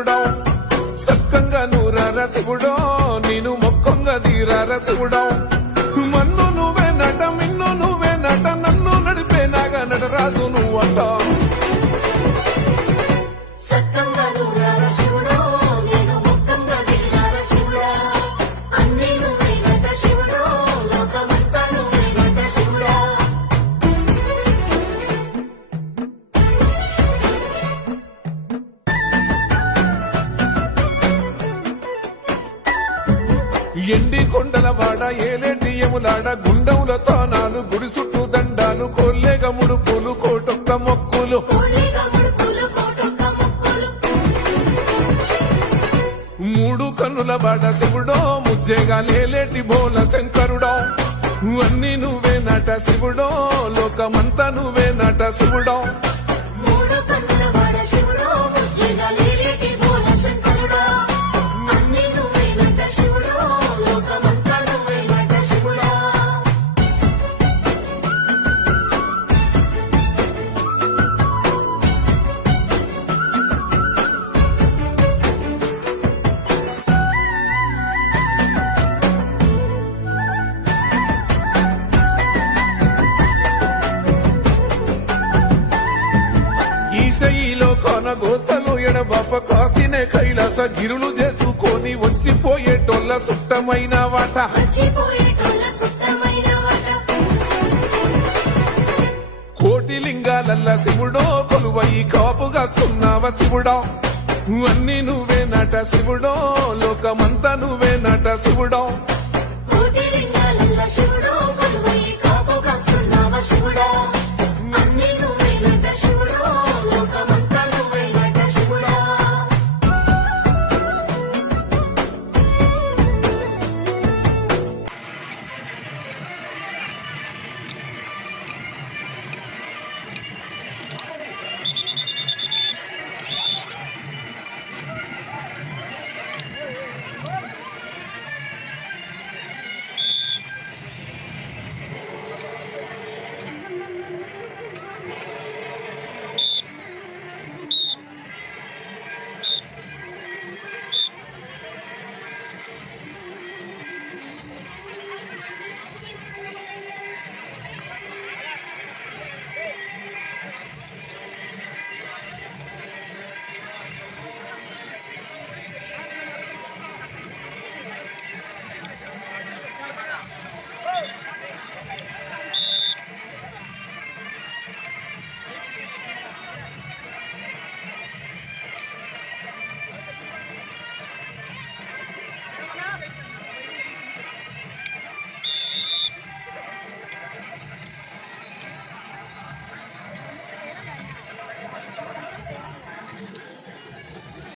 శివుడో సక్కంగా నూరార శివుడో నేను మొక్కంగా తీరార శివుడో మన్ను నువ్వే నట మిన్ను నువ్వే నట నన్ను నడిపే నాగా నటరాజు నువ్వంట ఎండి కొండల వాడ ఏలేటి ఎములాడ గుండముల తానాలు గుడి చుట్టూ దండాలు కొల్లేగ ముడుపులు కోటొక్క మొక్కులు మూడు కన్నుల వాడ శివుడో ముజ్జేగా లేలేటి బోల శంకరుడో అన్ని నువ్వే నట శివుడో లోకమంతా నువ్వే నట శివుడో ఈశయిలో కొన గోసలు ఎడబాప కాసినే కైలాస గిరులు చేసుకొని వచ్చిపోయేటోళ్ళ సుట్టమైన వాట కోటి లింగాలల్ల శివుడో కొలువయి కాపుగాస్తున్నావ శివుడో అన్ని నువ్వే నట శివుడో లోకమంతా నువ్వే నట శివుడో శివుడో